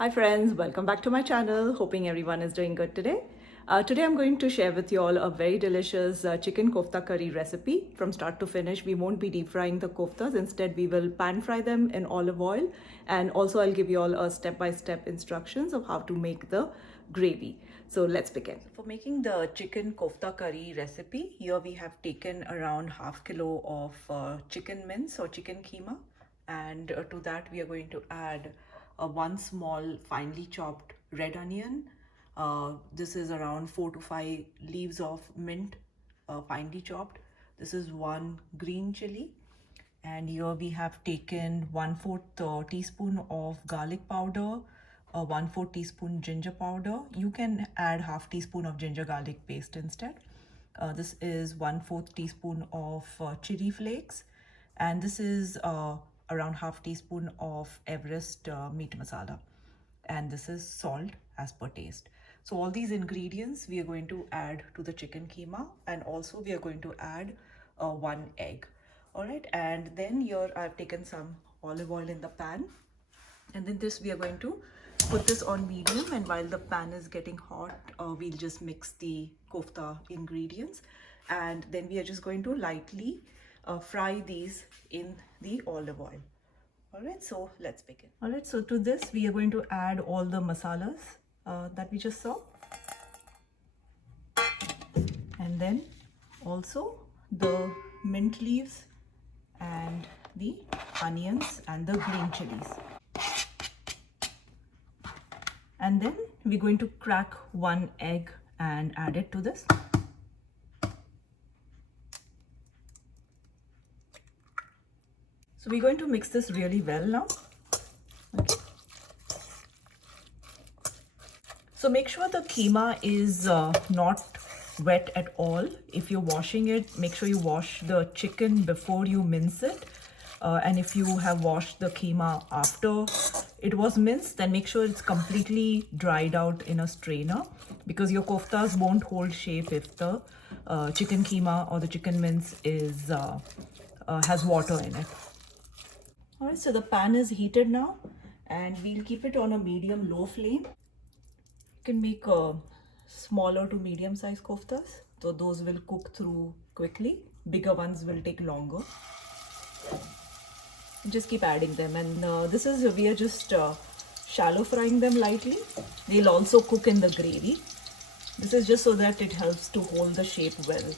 Hi friends, welcome back to my channel. Hoping everyone is doing good today. Today I'm going to share with you all a very delicious chicken kofta curry recipe from start to finish. We won't be deep frying the koftas. Instead, we will pan fry them in olive oil. And also I'll give you all a step-by-step instructions of how to make the gravy. So let's begin. For making the chicken kofta curry recipe, here we have taken around half kilo of chicken mince or chicken keema. And to that we are going to add one small finely chopped red onion. This is around 4 to 5 leaves of mint, finely chopped. This is one green chili. And here we have taken 1/4 teaspoon of garlic powder, 1/4 teaspoon ginger powder. You can add half teaspoon of ginger garlic paste instead. This is 1/4 teaspoon of chili flakes, and this is around half teaspoon of Everest meat masala, and this is salt as per taste. So all these ingredients we are going to add to the chicken keema, and also we are going to add one egg. All right, and then here I've taken some olive oil in the pan, and then this we are going to put this on medium, and while the pan is getting hot, we'll just mix the kofta ingredients, and then we are just going to lightly fry these in the olive oil. All right, so let's begin. All right, so to this we are going to add all the masalas that we just saw, and then also the mint leaves and the onions and the green chilies. And then we're going to crack one egg and add it to this. So we're going to mix this really well now. Okay. So make sure the keema is not wet at all. If you're washing it, make sure you wash the chicken before you mince it. And if you have washed the keema after it was minced, then make sure it's completely dried out in a strainer, because your koftas won't hold shape if the chicken keema or the chicken mince is has water in it. All right, so the pan is heated now, and we'll keep it on a medium-low flame. You can make smaller to medium-sized koftas, so those will cook through quickly. Bigger ones will take longer. Just keep adding them, and this is we are just shallow frying them lightly. They'll also cook in the gravy. This is just so that it helps to hold the shape well.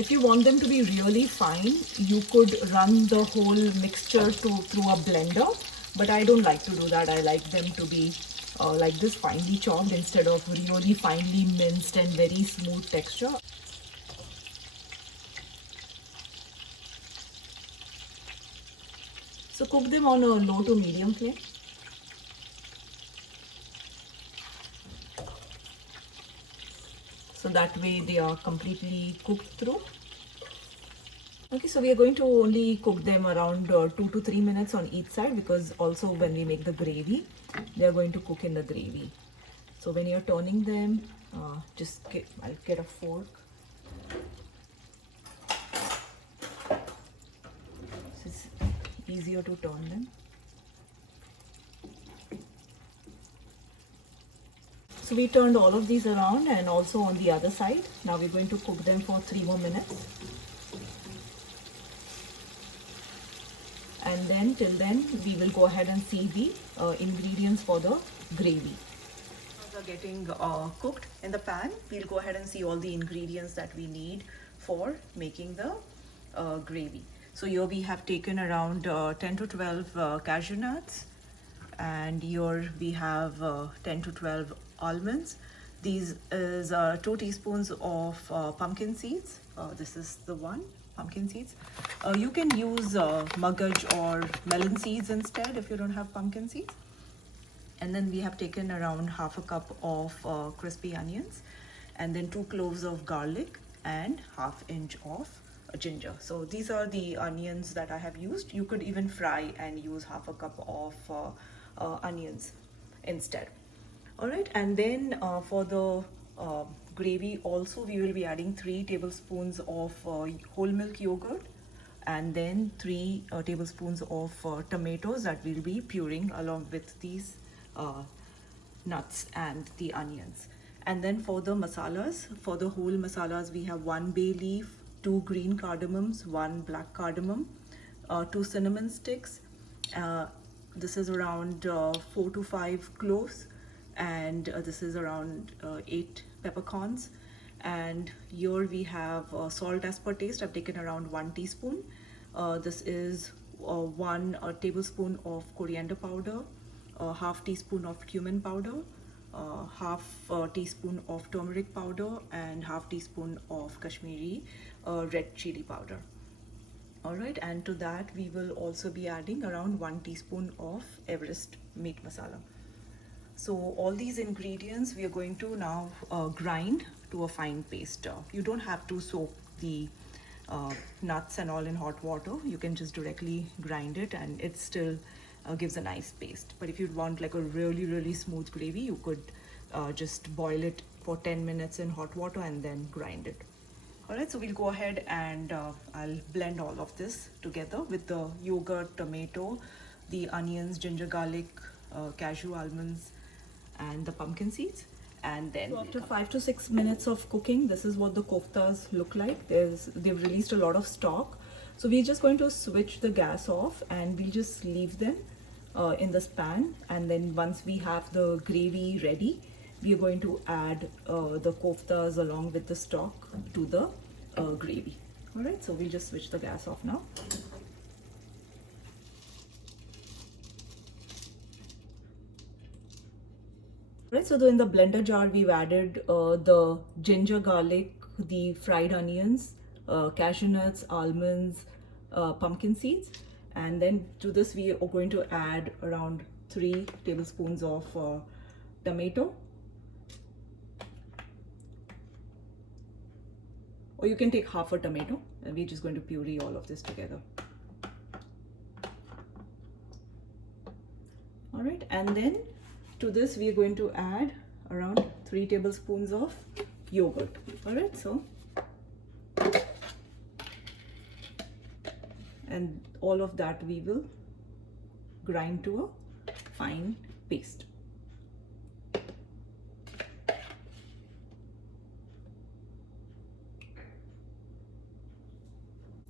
If you want them to be really fine, you could run the whole mixture through a blender, but I don't like to do that. I like them to be like this, finely chopped, instead of really finely minced and very smooth texture. So cook them on a low to medium flame. So that way they are completely cooked through. Okay, so we are going to only cook them around 2 to 3 minutes on each side, because also when we make the gravy, they are going to cook in the gravy. So when you're turning them, I'll get a fork. It's easier to turn them. So we turned all of these around, and also on the other side. Now we're going to cook them for 3 more minutes. And then till then we will go ahead and see the ingredients for the gravy. Are getting cooked in the pan. We'll go ahead and see all the ingredients that we need for making the gravy. So here we have taken around 10 to 12 cashew nuts, and here we have 10 to 12 almonds. These is 2 teaspoons of pumpkin seeds. This is the one, pumpkin seeds. You can use magaj or melon seeds instead if you don't have pumpkin seeds. And then we have taken around half a cup of crispy onions, and then 2 cloves of garlic and half inch of ginger. So these are the onions that I have used. You could even fry and use half a cup of onions instead. All right, and then for the gravy also we will be adding 3 tablespoons of whole milk yogurt, and then 3 tablespoons of tomatoes that we'll be pureeing along with these nuts and the onions. And then for the masalas, for the whole masalas, we have 1 bay leaf, 2 green cardamoms, 1 black cardamom, 2 cinnamon sticks. This is around 4 to 5 cloves, and this is around 8 peppercorns. And here we have salt as per taste. I've taken around 1 teaspoon. This is 1 tablespoon of coriander powder, half teaspoon of cumin powder, half teaspoon of turmeric powder, and half teaspoon of Kashmiri red chili powder. Alright, and to that we will also be adding around 1 teaspoon of Everest meat masala. So all these ingredients we are going to now grind to a fine paste. You don't have to soak the nuts and all in hot water. You can just directly grind it and it still gives a nice paste. But if you want like a really smooth gravy, you could just boil it for 10 minutes in hot water and then grind it. Alright, so we'll go ahead and I'll blend all of this together with the yogurt, tomato, the onions, ginger, garlic, cashew, almonds, and the pumpkin seeds. And then so after 5 to 6 minutes of cooking, this is what the koftas look like. They've released a lot of stock. So we're just going to switch the gas off and we'll just leave them in this pan. And then once we have the gravy ready, we are going to add the koftas along with the stock to the gravy. Alright, so we'll just switch the gas off now. Right, so in the blender jar we've added the ginger, garlic, the fried onions, cashew nuts, almonds, pumpkin seeds, and then to this we are going to add around 3 tablespoons of tomato, or you can take half a tomato, and we're just going to puree all of this together. All right, and then to this we are going to add around 3 tablespoons of yogurt. All right, so and all of that we will grind to a fine paste.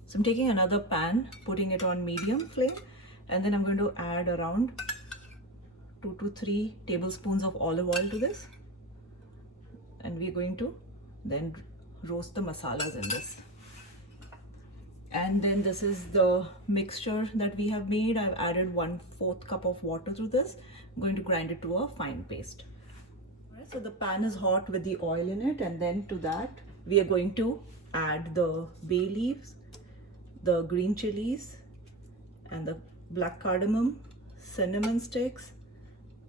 So I'm taking another pan, putting it on medium flame, and then I'm going to add around 2 to 3 tablespoons of olive oil to this, and we're going to then roast the masalas in this. And then this is the mixture that we have made. I've added 1/4 cup of water to this. I'm going to grind it to a fine paste. All right, so the pan is hot with the oil in it, and then to that we are going to add the bay leaves, the green chilies, and the black cardamom, cinnamon sticks,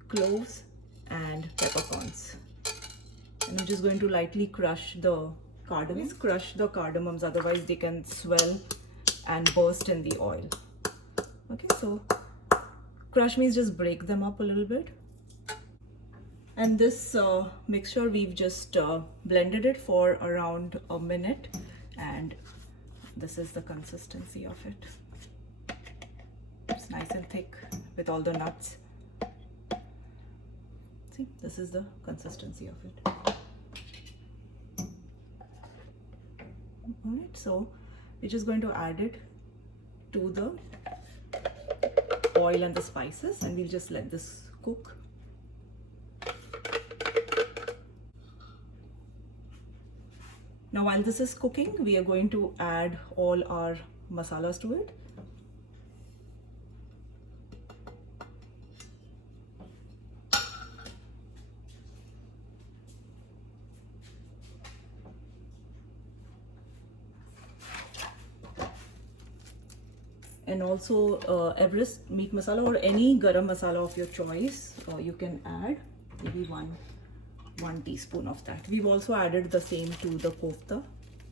cloves, and peppercorns. And I'm just going to lightly crush the cardamoms. Crush the cardamoms, otherwise they can swell and burst in the oil. Okay, so crush means just break them up a little bit. And this mixture, we've just blended it for around a minute, and this is the consistency of it. It's nice and thick with all the nuts. See, this is the consistency of it. Alright, so we're just going to add it to the oil and the spices, and we'll just let this cook. Now while this is cooking, we are going to add all our masalas to it. And also Everest meat masala or any garam masala of your choice, you can add maybe one teaspoon of that. We've also added the same to the kofta,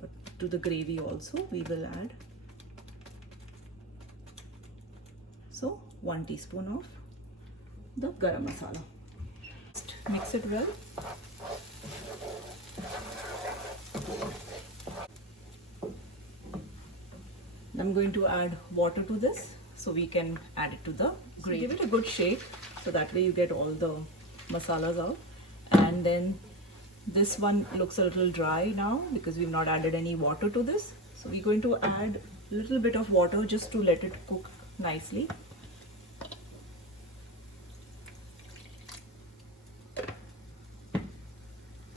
but to the gravy also we will add. So 1 teaspoon of the garam masala. Just mix it well. I'm going to add water to this so we can add it to the gravy. So give it a good shake so that way you get all the masalas out. And then this one looks a little dry now because we've not added any water to this. So we're going to add a little bit of water just to let it cook nicely.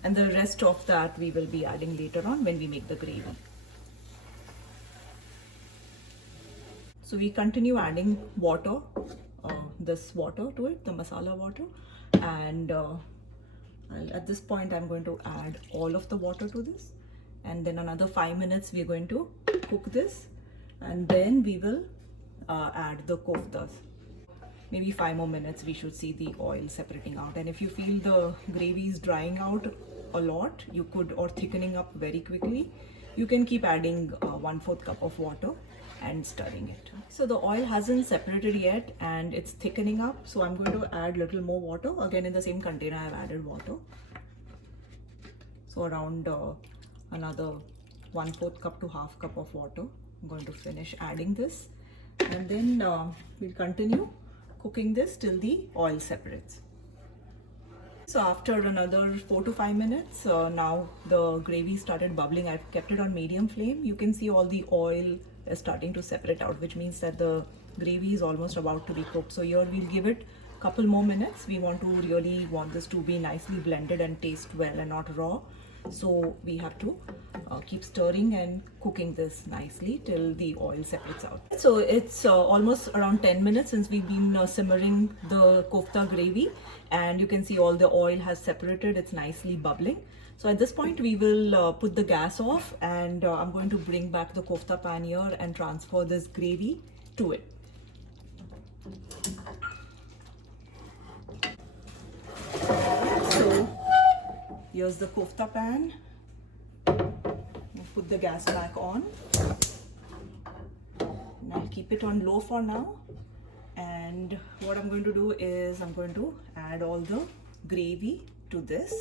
And the rest of that we will be adding later on when we make the gravy. So we continue adding water, this water to it, the masala water, and at this point I'm going to add all of the water to this, and then another 5 minutes we're going to cook this, and then we will add the koftas. Maybe 5 more minutes we should see the oil separating out. And if you feel the gravy is drying out a lot, you could, or thickening up very quickly, you can keep adding 1/4 cup of water and stirring it. So the oil hasn't separated yet and it's thickening up, so I'm going to add little more water. Again, in the same container I've added water, so around another 1/4 cup to 1/2 cup of water. I'm going to finish adding this, and then we'll continue cooking this till the oil separates. So after another 4 to 5 minutes, now the gravy started bubbling. I've kept it on medium flame. You can see all the oil is starting to separate out, which means that the gravy is almost about to be cooked. So here we'll give it a couple more minutes. We really want this to be nicely blended and taste well and not raw. So we have to keep stirring and cooking this nicely till the oil separates out. So it's almost around 10 minutes since we've been simmering the kofta gravy, and you can see all the oil has separated. It's nicely bubbling. So at this point we will put the gas off, and I'm going to bring back the kofta pan here and transfer this gravy to it. So here's the kofta pan. Put the gas back on, and I'll keep it on low for now. And what I'm going to do is I'm going to add all the gravy to this,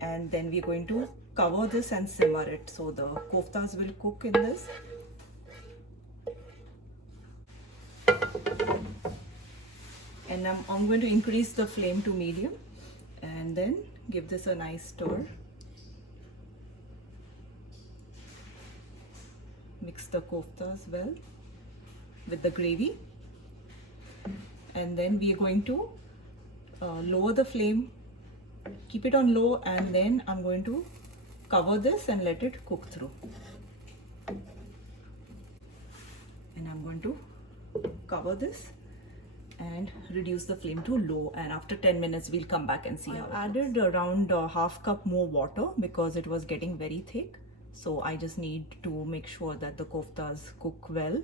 and then we're going to cover this and simmer it, so the koftas will cook in this. And I'm going to increase the flame to medium and then give this a nice stir. Mix the koftas well with the gravy, and then we are going to lower the flame, keep it on low, and then I'm going to cover this and let it cook through. And I'm going to cover this and reduce the flame to low, and after 10 minutes we'll come back and see how I added around 1/2 cup more water because it was getting very thick. So I just need to make sure that the koftas cook well,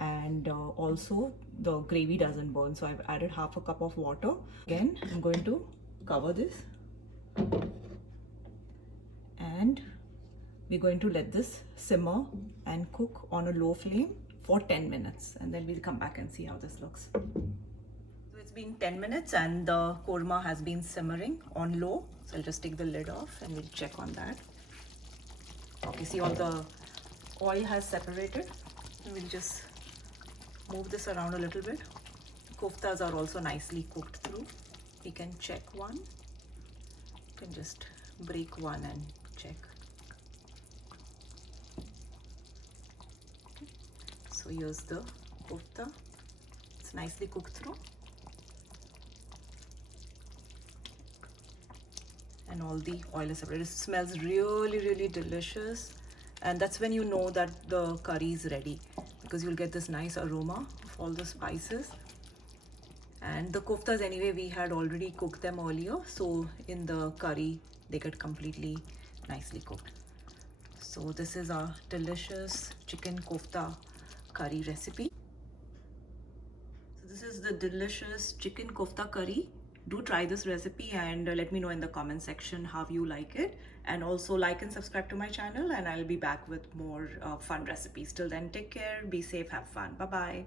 and also the gravy doesn't burn. So I've added 1/2 cup of water. Again, I'm going to cover this, and we're going to let this simmer and cook on a low flame for 10 minutes, and then we'll come back and see how this looks. So it's been 10 minutes and the korma has been simmering on low. So I'll just take the lid off and we'll check on that. Okay, see all the oil has separated. We'll just move this around a little bit. Koftas are also nicely cooked through. We can check one. You can just break one and check. Okay. So here's the kofta. It's nicely cooked through. And all the oil is separated. It smells really delicious, and that's when you know that the curry is ready, because you'll get this nice aroma of all the spices. And the koftas, anyway, we had already cooked them earlier, so in the curry they get completely nicely cooked. So this is our delicious chicken kofta curry recipe. So this is the delicious chicken kofta curry. Do try this recipe and let me know in the comment section how you like it, and also like and subscribe to my channel, and I'll be back with more fun recipes. Till then, take care, be safe, have fun. Bye bye.